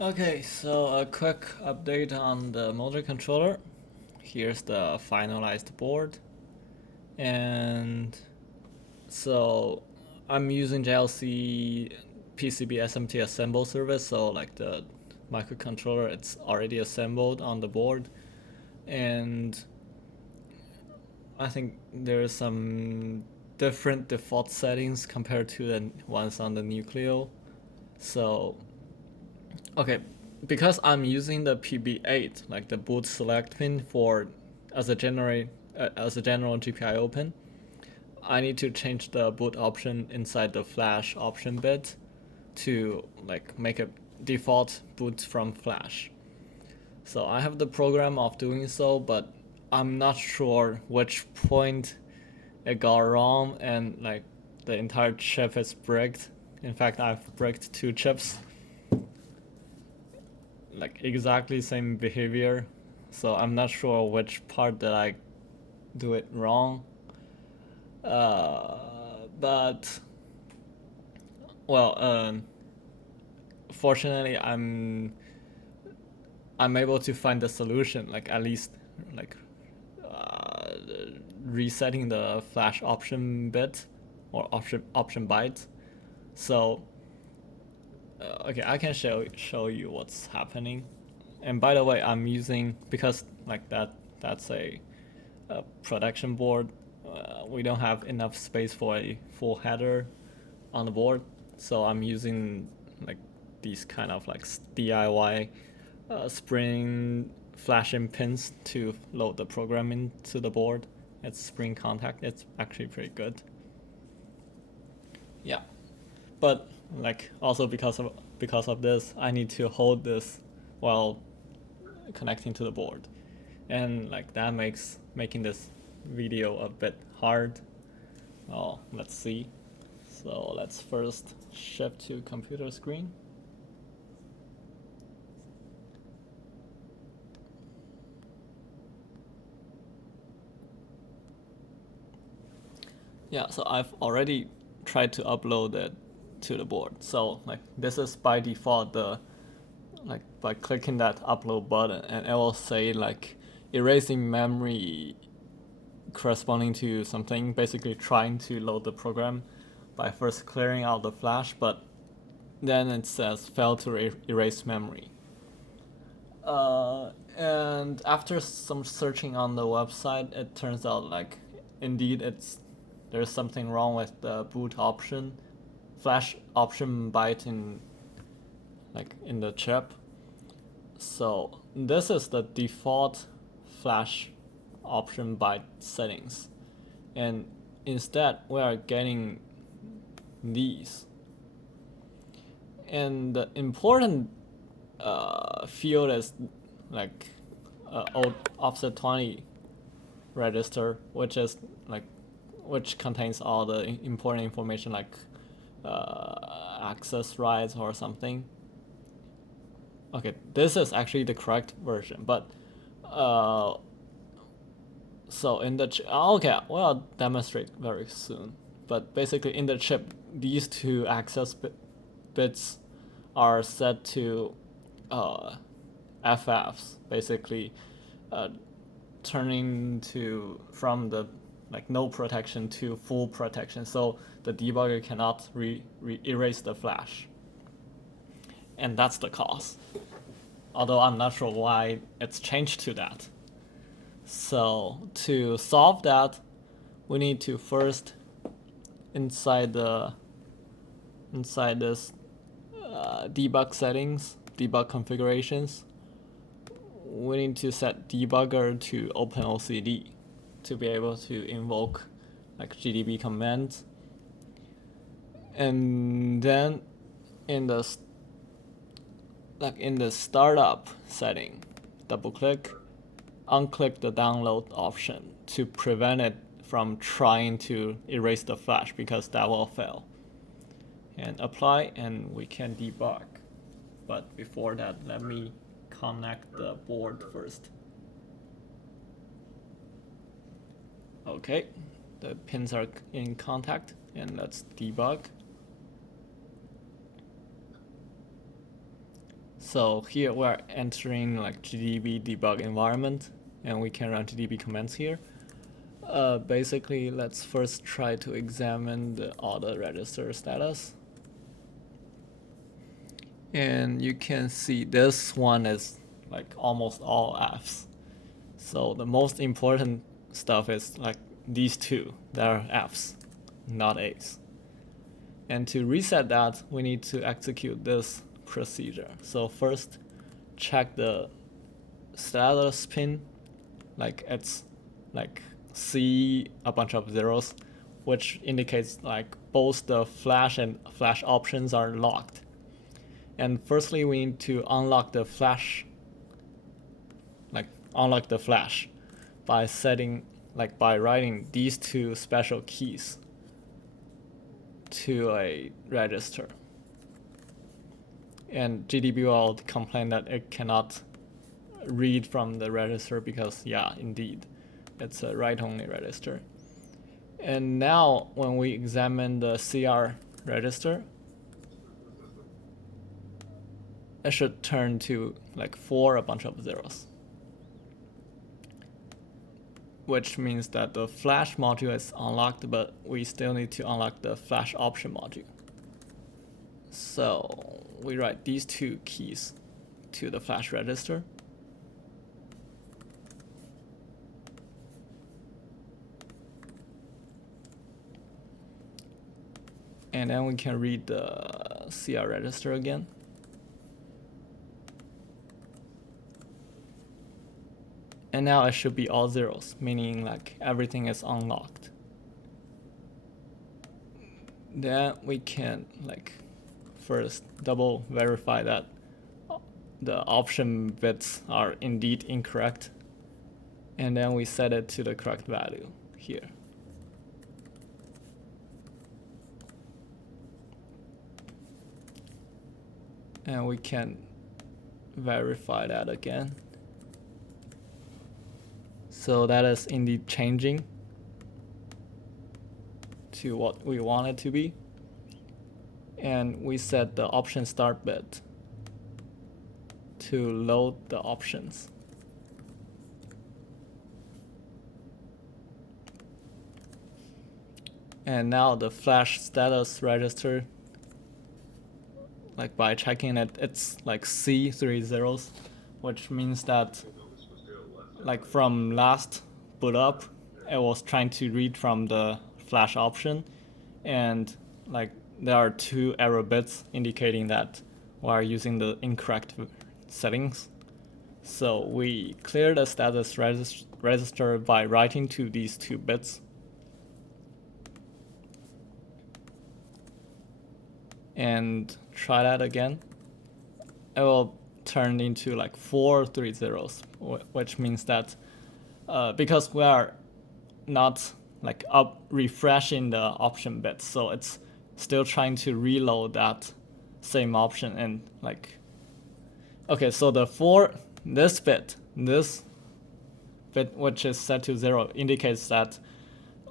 Okay, so a quick update on the motor controller. Here's the finalized board. And so I'm using JLC PCB SMT assemble service, so like the microcontroller, it's already assembled on the board. And I think there's some different default settings compared to the ones on the Nucleo. So okay, because I'm using the PB8, like the boot select pin for as a general GPIO pin, I need to change the boot option inside the flash option bit to like make a default boot from flash. So I have the program of doing so, but I'm not sure which point it got wrong and like the entire chip is bricked. In fact, I've bricked two chips, like exactly same behavior. So I'm not sure which part that I do it wrong. But well, fortunately, I'm able to find the solution. Like at least like uh, resetting the flash option bit or option byte. So okay, I can show you what's happening. And by the way, I'm using because like that's a production board. We don't have enough space for a full header on the board, so I'm using like these kind of like DIY spring flashing pins to load the program into the board. It's spring contact. It's actually pretty good. Yeah, but like also because of this, I need to hold this while connecting to the board, and like that makes making this video a bit hard. Oh, let's see. So let's first shift to computer screen. Yeah, so I've already tried to upload it to the board. So like this is by default the like by clicking that upload button, and it will say like erasing memory corresponding to something, basically trying to load the program by first clearing out the flash, but then it says fail to erase memory. And after some searching on the website, it turns out like indeed there's something wrong with the boot option, flash option byte in the chip. So this is the default flash option byte settings, and instead we are getting these. And the important field is like offset 20 register, which is like which contains all the important information like access rights or something. Okay, this is actually the correct version, but so in the okay, we'll demonstrate very soon. But basically, in the chip, these two access bits are set to FFs, basically turning to from the like no protection to full protection, so the debugger cannot erase the flash, and that's the cause. Although I'm not sure why it's changed to that. So to solve that, we need to first inside this debug settings, debug configurations, we need to set debugger to OpenOCD to be able to invoke like GDB commands. And then in the startup setting, double click, unclick the download option to prevent it from trying to erase the flash, because that will fail. And apply, and we can debug. But before that, let me connect the board first. Okay, the pins are in contact, and let's debug. So here we're entering like GDB debug environment, and we can run GDB commands here. Basically, let's first try to examine all the register status. And you can see this one is like almost all Fs. So the most important stuff is like these two that are Fs, not As. And to reset that, we need to execute this procedure. So first, check the status pin, like it's like see a bunch of zeros, which indicates like both the flash and flash options are locked. And firstly, we need to unlock the flash, by setting, like by writing these two special keys to a register. And GDB will complain that it cannot read from the register because, yeah, indeed, it's a write-only register. And now when we examine the CR register, it should turn to like 4 a bunch of zeros, which means that the flash module is unlocked, but we still need to unlock the flash option module. So we write these two keys to the flash register. And then we can read the CR register again. And now it should be all zeros, meaning like everything is unlocked. Then we can like first double verify that the option bits are indeed incorrect. And then we set it to the correct value here. And we can verify that again. So that is indeed changing to what we want it to be. And we set the option start bit to load the options. And now the flash status register, like by checking it, it's like C30, which means that like from last boot up, it was trying to read from the flash option, and like there are 2 error bits indicating that we are using the incorrect settings. So we clear the status register by writing to these 2 bits. And try that again. It will turn into like 4 3-0s, which means that because we are not like refreshing the option bits, so it's still trying to reload that same option. And like, okay, so this bit which is set to 0 indicates that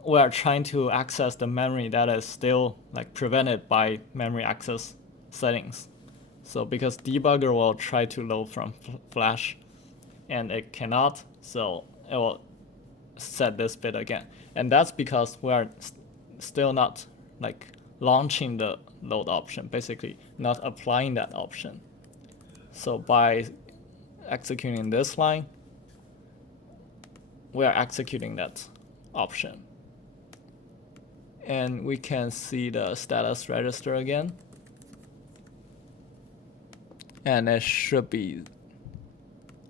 we are trying to access the memory that is still like prevented by memory access settings. So because debugger will try to load from flash and it cannot, so it will set this bit again. And that's because we are still not like launching the load option, basically not applying that option. So by executing this line, we are executing that option. And we can see the status register again. And it should be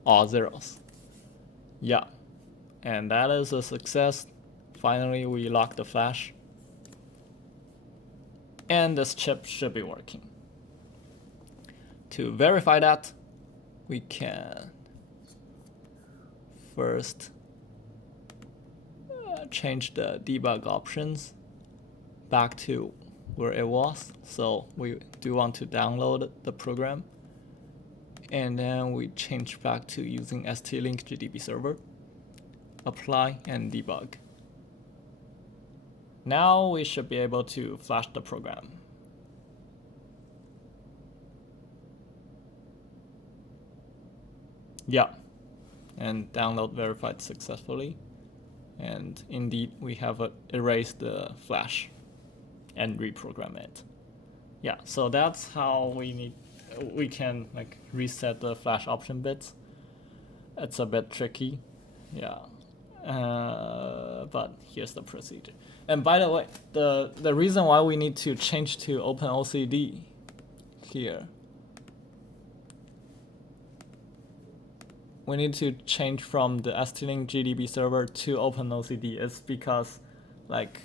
all zeros. Yeah. And that is a success. Finally, we lock the flash. And this chip should be working. To verify that, we can first change the debug options back to where it was. So we do want to download the program. And then we change back to using ST-Link GDB server, apply and debug. Now we should be able to flash the program. Yeah, and download verified successfully. And indeed, we have erased the flash and reprogram it. Yeah, so that's how we can like reset the flash option bits. It's a bit tricky, yeah. But here's the procedure. And by the way, the reason why we need to change to OpenOCD here, we need to change from the STLink server to OpenOCD is because, like,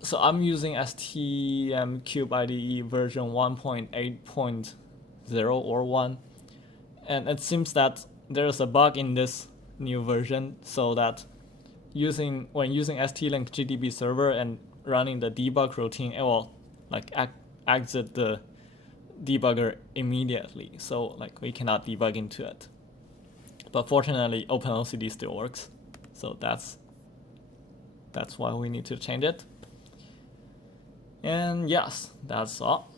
so I'm using STM32 IDE version 1.8.0 or 1, and it seems that there's a bug in this new version, so that when using STLink GDB server and running the debug routine, it will like exit the debugger immediately, so like we cannot debug into it. But fortunately, OpenOCD still works, so that's why we need to change it. And yes, that's all.